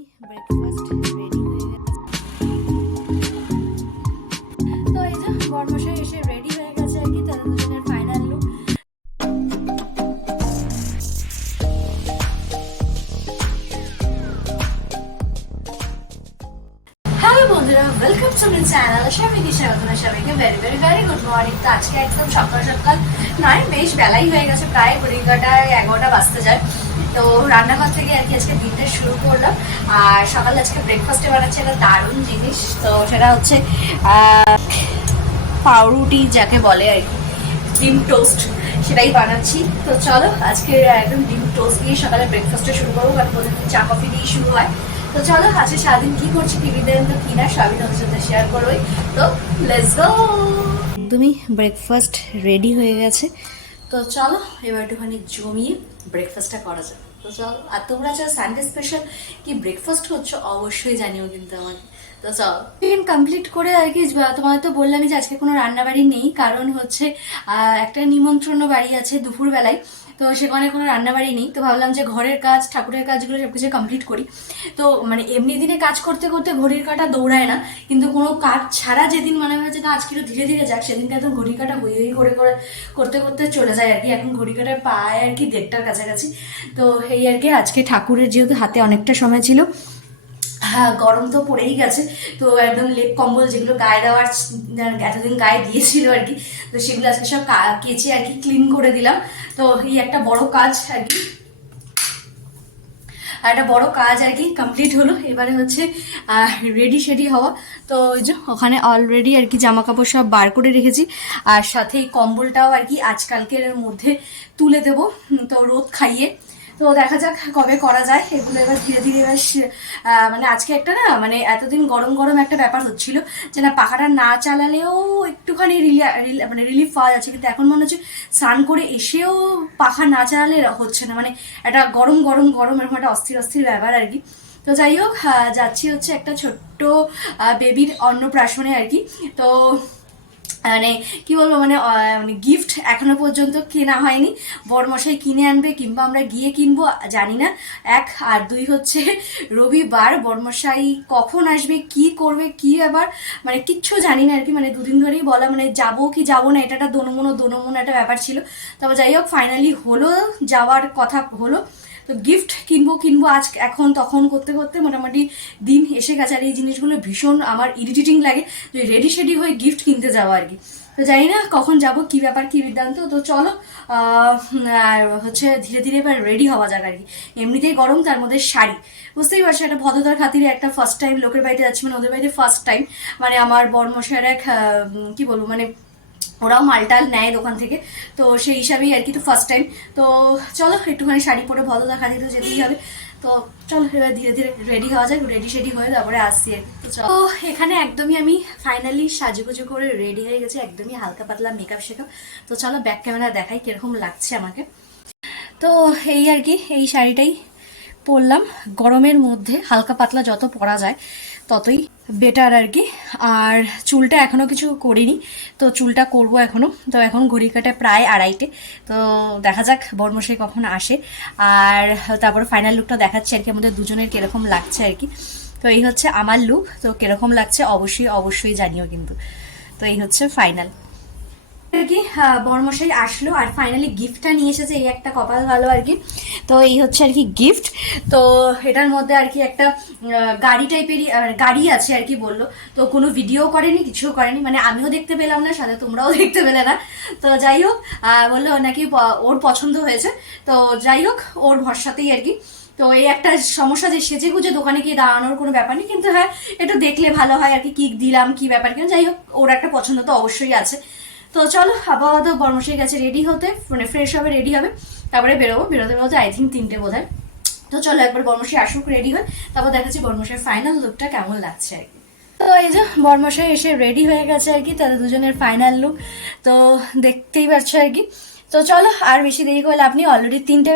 একদমই breakfast ready তো এই যে বর্মশাই এসে রেডি হয়ে গেছে আর কি তাদের দুজনের ফাইনাল লুক বন্ধুরা ওয়েলকাম টু মাই চ্যানেল সবাইকে সবাইকে ভেরি গুড মর্নিং তো আজকে একদম সকাল সকাল, নয়, বেশ বেলাই হয়ে গেছে, প্রায় ঘড়িঘাটা এগারোটা বাজতে যায়। তো রান্নাঘর থেকে আর কি আজকে দিনটা শুরু করলাম। আর সকালে আজকে ব্রেকফাস্টে বানাচ্ছে একটা দারুণ জিনিস। তো সেটা হচ্ছে পাউরুটি যাকে বলে আর কি ডিম টোস্ট। সেটাই বানাচ্ছি। তো চলো আজকে একদম ডিম টোস্ট দিয়ে সকালে ব্রেকফাস্টটা শুরু করব কারণ প্রতিদিন চা কফি দিয়ে শুরু হয়। তো চলো আজকে সারাদিন কি করছি টিভি দেন তো কি না সবই তোমাদের সাথে শেয়ার করবোই। তো লেটস গো একদমই ব্রেকফাস্ট রেডি হয়ে গেছে। তো চলো এবার একটুখানি জমিয়ে ব্রেকফাস্টটা করা যাক। তো চল আর তোমরা যারা সানডে স্পেশাল কি ব্রেকফাস্ট হচ্ছে অবশ্যই জানিও কিন্তু আমাকে। চলো টিফিন কমপ্লিট করে আর কি তোমাদের তো বললামই যে আজকে কোনো রান্না বাড়ি নেই, কারণ হচ্ছে একটা নিমন্ত্রণ বাড়ি আছে দুপুরবেলায়, তো সেখানে কোনো রান্না বাড়ি নেই, তো ভাবলাম যে ঘরের কাজ, ঠাকুরের কাজগুলো সব কিছু কমপ্লিট করি। তো মানে এমনি দিনে কাজ করতে করতে ঘড়ির কাটা দৌড়ায় না, কিন্তু কোনো কাজ ছাড়া যেদিন মনে হয় যে কাজ ধীরে ধীরে যাক, সেদিনকে একদম ঘড়ি কাটা হই হই করে করে করতে করতে চলে যায় আর কি। এখন ঘড়ি কাটার পায় আর কি দেড়টার কাছাকাছি, তো এই আর কি আজকে ঠাকুরের যেহেতু হাতে অনেকটা সময় ছিল গরম তো পড়েই গেছে। তো একদম লেপ কম্বল যেগুলো গায়ে দেওয়ার, এতদিন গায়ে দিয়েছিল আর কি, তো সেগুলো আজকে সব কেচে আর কি ক্লিন করে দিলাম। তো এই একটা বড় কাজ আর কি, আর একটা বড় কাজ আর কি কমপ্লিট হলো। এবারে হচ্ছে রেডি শেডি হওয়া। তো ওই যে ওখানে অলরেডি আর কি জামা কাপড় সব বার করে রেখেছি। আর সাথে কম্বলটাও আর কি আজকালকের মধ্যে তুলে দেবো। তো রোদ খাইয়ে তো দেখা যাক কবে করা যায়। এগুলো এবার ধীরে ধীরে আহ, মানে আজকে একটা না মানে এতদিন গরম গরম একটা ব্যাপার হচ্ছিল যে না পাখাটা না চালালেও একটুখানি মানে রিলিফ পাওয়া যাচ্ছে। কিন্তু এখন মনে হচ্ছে স্নান করে এসেও পাখা না চালালে হচ্ছে না। মানে একটা গরম গরম গরম এরকম একটা অস্থির অস্থির ব্যাপার আর কি। তো যাই হোক যাচ্ছি হচ্ছে একটা ছোট্ট বেবির অন্নপ্রাশনে আর কি। তো মানে কি বলব মানে মানে গিফট এখনও পর্যন্ত কেনা হয়নি। বরমশাই কিনে আনবে কিংবা আমরা গিয়ে কিনবো, জানি না। এক আর দুই হচ্ছে রবিবার। বরমশাই কখন আসবে, কি করবে, কি আবার মানে কিচ্ছু জানি না আর কি। মানে দুদিন ধরেই বলা মানে যাব কি যাব না, এটা একটা দোনমনো দোনমনো একটা ব্যাপার ছিল। তবে যাই হোক ফাইনালি হলো, যাওয়ার কথা হলো। তো গিফট কিনবো কিনবো, আজ, এখন, তখন করতে করতে মোটামুটি দিন এসে গেছে। আর এই জিনিসগুলো ভীষণ আমার ইরিটেটিং লাগে যে রেডি শেডি হয়ে গিফট কিনতে যাওয়া আর কি। তো জানি না কখন যাব, কি ব্যাপার, কি বৃত্তান্ত তো চলো আর হচ্ছে ধীরে ধীরে এবার রেডি হওয়া যাক আর কি। এমনিতেই গরম, তার মধ্যে শাড়ি। বুঝতেই পারছ, একটা ভদ্রতার খাতিরে একটা ফার্স্ট টাইম লোকের বাড়িতে যাচ্ছি মানে ওদের বাড়িতে ফার্স্ট টাইম মানে আমার বর্মশায়ের এক কি বলব মানে ওরাও মালটাল নেয় দোকান থেকে। তো সেই হিসাবেই আর কি তো ফার্স্ট টাইম তো চলো, একটুখানি শাড়ি পরে ভালো দেখা তো যেতেই হবে। তো চলো, এবার ধীরে ধীরে রেডি হওয়া যাক রেডি শেডি হয়ে তারপরে আসছি তো চলো। এখানে একদমই আমি ফাইনালি সাজুগুজু করে রেডি হয়ে গেছি, একদমই হালকা পাতলা মেকআপ শেকআপ তো চলো ব্যাক ক্যামেরা দেখাই কীরকম লাগছে আমাকে। তো এই আর কি, এই শাড়িটাই পরলাম। গরমের মধ্যে হালকা পাতলা যত পরা যায় ততই বেটার আর কি। আর চুলটা এখনও কিছু করিনি, তো চুলটা করব এখনও। তো এখন ঘড়ি কাটে প্রায় আড়াইটে। তো দেখা যাক বর্মশাই কখন আসে। আর তারপর ফাইনাল লুকটা দেখাচ্ছে আর কি, আমাদের দুজনের কীরকম লাগছে আর কি। তো এই হচ্ছে আমার লুক তো কীরকম লাগছে অবশ্যই অবশ্যই জানিও কিন্তু। তো এই হচ্ছে ফাইনাল আর কি বরমশাই আসলো আর ফাইনালি গিফটটা নিয়ে এসেছে, এই একটা কপাল ভালো আর কি। তো এই হচ্ছে আর কি গিফট তো এটার মধ্যে আর কি একটা গাড়ি টাইপেরই গাড়ি আছে আর কি বলল। তো কোনো ভিডিও করেনি, কিছুও করেনি। মানে আমিও দেখতে পেলাম না, সাথে তোমরাও দেখতে পেলে না। তো যাই হোক বলল নাকি ওর পছন্দ হয়েছে। তো যাই হোক, ওর ভরসাতেই আর কি। তো এই একটা সমস্যা যে সেজে গুজে দোকানে গিয়ে দাঁড়ানোর কোনো ব্যাপার নেই। কিন্তু হ্যাঁ একটু দেখলে ভালো হয় আর কি কি দিলাম, কি ব্যাপার, কিন্তু যাই হোক, ওর একটা পছন্দ তো অবশ্যই আছে। তো চলো, আপাতত বর্মশাই গেছে রেডি হতে মানে ফ্রেশ হবে রেডি হবে। তারপরে বেরোবো। বেরোতে বেরোতে আই থিঙ্ক তিনটে বোধ হয় তো চলো, একবার বর্মশাই আসুক রেডি হয়। তারপর দেখাচ্ছি বর্মশাইয়ের ফাইনাল লুকটা কেমন লাগছে আর কি। তো এই যে বর্মশাই এসে রেডি হয়ে গেছে আর কি, তাদের দুজনের ফাইনাল লুক তো দেখতেই পাচ্ছ আর কি। তো চলো, আর বেশি দেরি করলে আপনি অলরেডি তিনটে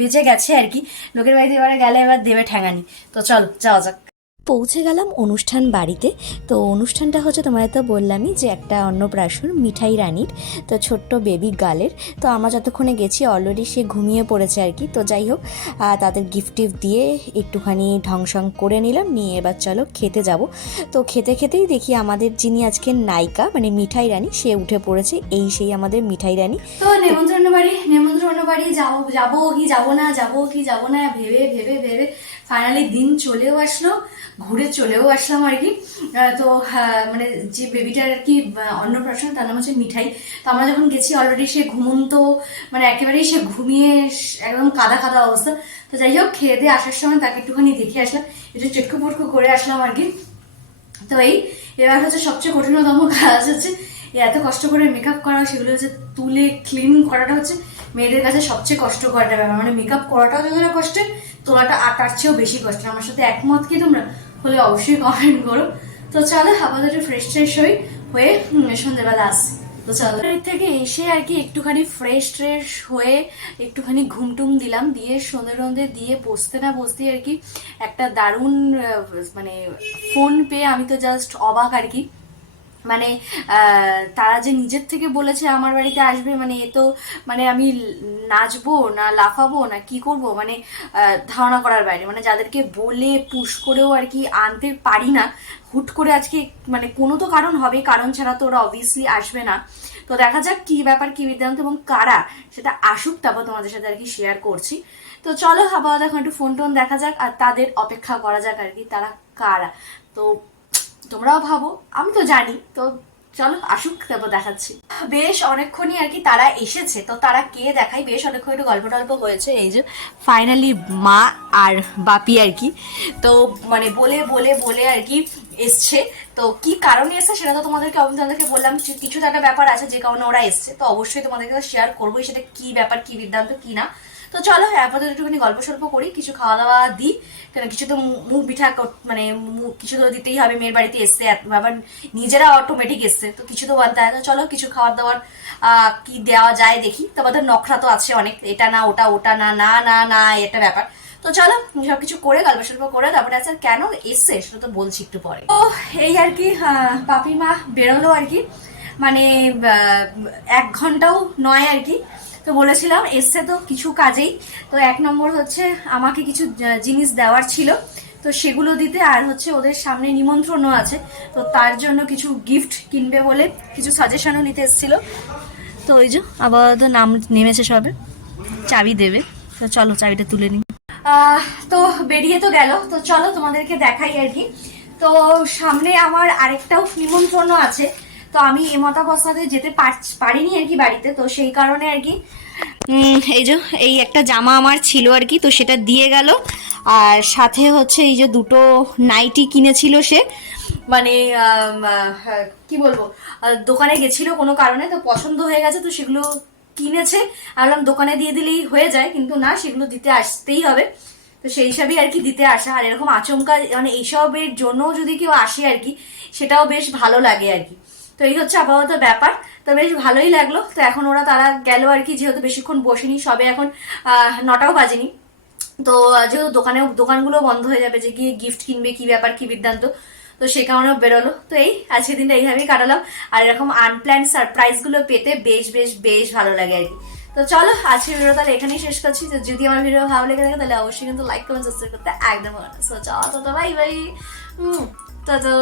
বেজে গেছে আর কি। লোকের বাড়িতে এবারে গেলে এবার দেবে ঠ্যাঙানি তো চলো, যাওয়া যাক। পৌঁছে গেলাম অনুষ্ঠান বাড়িতে। তো অনুষ্ঠানটা হচ্ছে তোমার তো বললামই যে একটা অন্নপ্রাশন, মিঠাই রানীর, তো ছোট্ট বেবি গালের। তো আমরা যতক্ষণে গেছি অলরেডি সে ঘুমিয়ে পড়েছে আর কি। তো যাই হোক তাদের গিফট টিফট দিয়ে একটুখানি ঢংসং করে নিলাম, নিয়ে এবার চলো খেতে যাব। তো খেতে খেতেই দেখি আমাদের যিনি আজকে নায়িকা মানে মিঠাই রানী, সে উঠে পড়েছে, এই সেই আমাদের মিঠাই রানী। তো নেমন্ত্রণ বাড়ি নেমন্ত্রণ বাড়ি যাব যাব কি, যাব না, যাব কি, যাব না, ভেবে ভেবে ভেবে। ফাইনালি দিন চলেও আসলো ঘুরে চলেও আসলাম আর কি। তো হ্যাঁ, মানে যে বেবিটার আর কি অন্নপ্রাশন তার নাম হচ্ছে মিঠাই। তো আমরা যখন গেছি অলরেডি সে ঘুমন্ত মানে একেবারেই সে ঘুমিয়ে একদম কাদা কাদা অবস্থা। তো যাই হোক খেয়ে দিয়ে আসার সময় তাকে একটুখানি দেখে আসলাম একটু চটকু পটকু করে আসলাম আর কি। তো এই এবার হচ্ছে সবচেয়ে কঠিনতম কাজ হচ্ছে এত কষ্ট করে মেকআপ করা সেগুলো হচ্ছে তুলে ক্লিন করাটা হচ্ছে মেয়েদের কাছে সবচেয়ে কষ্টকর একটা ব্যাপার। মানে মেকআপ করাটাও যতটা কষ্টের তোলাটা আটার চেয়েও বেশি কষ্ট আমার সাথে একমত কি তোমরা? হলে অবশ্যই কমেন্ট করো। তো চলো, আপাতত ফ্রেশ ট্রেশ হই, হয়ে সন্ধ্যেবেলা আসছি। তো চলো। থেকে এসে আর কি একটুখানি ফ্রেশ ট্রেশ হয়ে একটুখানি ঘুমটুম দিলাম। দিয়ে সন্ধে রন্ধে দিয়ে বসতে না বসতে আর কি একটা দারুণ মানে ফোন পেয়ে আমি তো জাস্ট অবাক আর কি। মানে তারা যে নিজের থেকে বলেছে আমার বাড়িতে আসবে মানে এ তো মানে আমি নাচবো না লাফাবো না কি করব মানে ধারণা করার বাইরে। মানে যাদেরকে বলে পুশ করেও আর কি আনতে পারি না, হুট করে আজকে মানে কোনো তো কারণ হবে, কারণ ছাড়া তো ওরা অবভিয়াসলি আসবে না। তো দেখা যাক কি ব্যাপার, কি বিদ্যান্ত এবং কারা সেটা আসুক, তারপর তোমাদের সাথে আর কি শেয়ার করছি। তো চলো, আপাতত এখন একটু ফোন টোন দেখা যাক আর তাদের অপেক্ষা করা যাক আর কি, তারা কারা। তো তোমরাও ভাবো, আমি তো জানি। তো চলো, আসুক, তারপর দেখাচ্ছি। বেশ অনেকক্ষণই আর কি তারা এসেছে। তো তারা কে দেখাই বেশ অনেকক্ষণ একটু গল্প টল্প হয়েছে। এই যে ফাইনালি মা আর বাপি আর কি। তো মানে বলে বলে বলে আর কি এসছে। তো কি কারণে এসছে সেটা তো তোমাদেরকে আমি তোমাদেরকে বললাম। কিছু তো একটা ব্যাপার আছে যে কারণে ওরা এসছে। তো অবশ্যই তোমাদেরকে শেয়ার করবোই সেটা কি ব্যাপার, কি বৃত্তান্ত কি না। তো চলো আপাতত একটুখানি গল্প সল্প করি কিছু খাওয়া দাওয়া দিই। কেন কিছু তো মুখ পিঠা মানে কিছু তো দিতেই হবে মেয়ের বাড়িতে এসছে আবার নিজেরা অটোমেটিক এসছে তো কিছু তো বানতে হয় চলো কিছু দাবার আহ, কি দেওয়া যায় দেখি। তোমাদের নখরা তো আছে অনেক এটা না ওটা ওটা না না না না এটা ব্যাপার। তো চলো সবকিছু করে গল্প সল্প করে তারপরে আচ্ছা কেন এসছে সেটা তো বলছি একটু পরে। তো এই আর কি পাপি মা বেরোলো আর কি মানে এক ঘন্টাও নয় আর কি। তো বলেছিলাম, এসছে তো কিছু কাজেই। তো এক নম্বর হচ্ছে আমাকে কিছু জিনিস দেওয়ার ছিল। তো সেগুলো দিতে আর হচ্ছে ওদের সামনে নিমন্ত্রণও আছে। তো তার জন্য কিছু গিফট কিনবে বলে কিছু সাজেশনও নিতে এসেছিল। তো ওই যে আপাতত নাম নেমেছে সবে। চাবি দেবে। তো চলো চাবিটা তুলে নিই। তো বেরিয়ে তো গেল। তো চলো তোমাদেরকে দেখাই আর কি। তো সামনে আমার আরেকটাও নিমন্ত্রণ আছে। তো আমি এমতাবস্থাতে যেতে পারছ- পারিনি আর কি বাড়িতে, তো সেই কারণে আর কি এই যে, এই একটা জামা আমার ছিল আর কি, তো সেটা দিয়ে গেল। আর সাথে হচ্ছে এই যে দুটো নাইটি কিনেছিল সে মানে কি বলব দোকানে গেছিল কোনো কারণে, তো পছন্দ হয়ে গেছে, তো সেগুলো কিনেছে। আর দোকানে দিয়ে দিলেই হয়ে যায়, কিন্তু না, সেগুলো দিতে আসতেই হবে। তো সেই হিসাবেই আর কি দিতে আসা, আর এরকম আচমকা মানে এইসবের জন্য যদি কেউ আসে আর কি, সেটাও বেশ ভালো লাগে আর কি। তো এই হচ্ছে আপাতত ব্যাপার। তো বেশ ভালোই লাগল। তো এখন ওরা তারা গেল আর কি, যেহেতু বেশিক্ষণ বসেনি, সবে এখন নটাও বাজেনি। তো যেহেতু দোকানে দোকানগুলো বন্ধ হয়ে যাবে যে গিয়ে গিফট কিনবে, কি ব্যাপার, কি বৃত্তান্ত তো সে কারণেও বেরোলো। তো এই, আজকের দিনটা এইভাবেই কাটালাম। আর এরকম আনপ্ল্যান সারপ্রাইজগুলো পেতে বেশ বেশ বেশ ভালো লাগে আর কি। তো চলো, আজকের ভিডিও তাহলে এখানেই শেষ করছি। তো যদি আমার ভিডিও ভালো লেগে থাকে, তাহলে অবশ্যই কিন্তু লাইক কমেন্ট সাবস্ক্রাইব করতে একদম ভুলো না। সো চলো, তো বাই বাই হুম তো।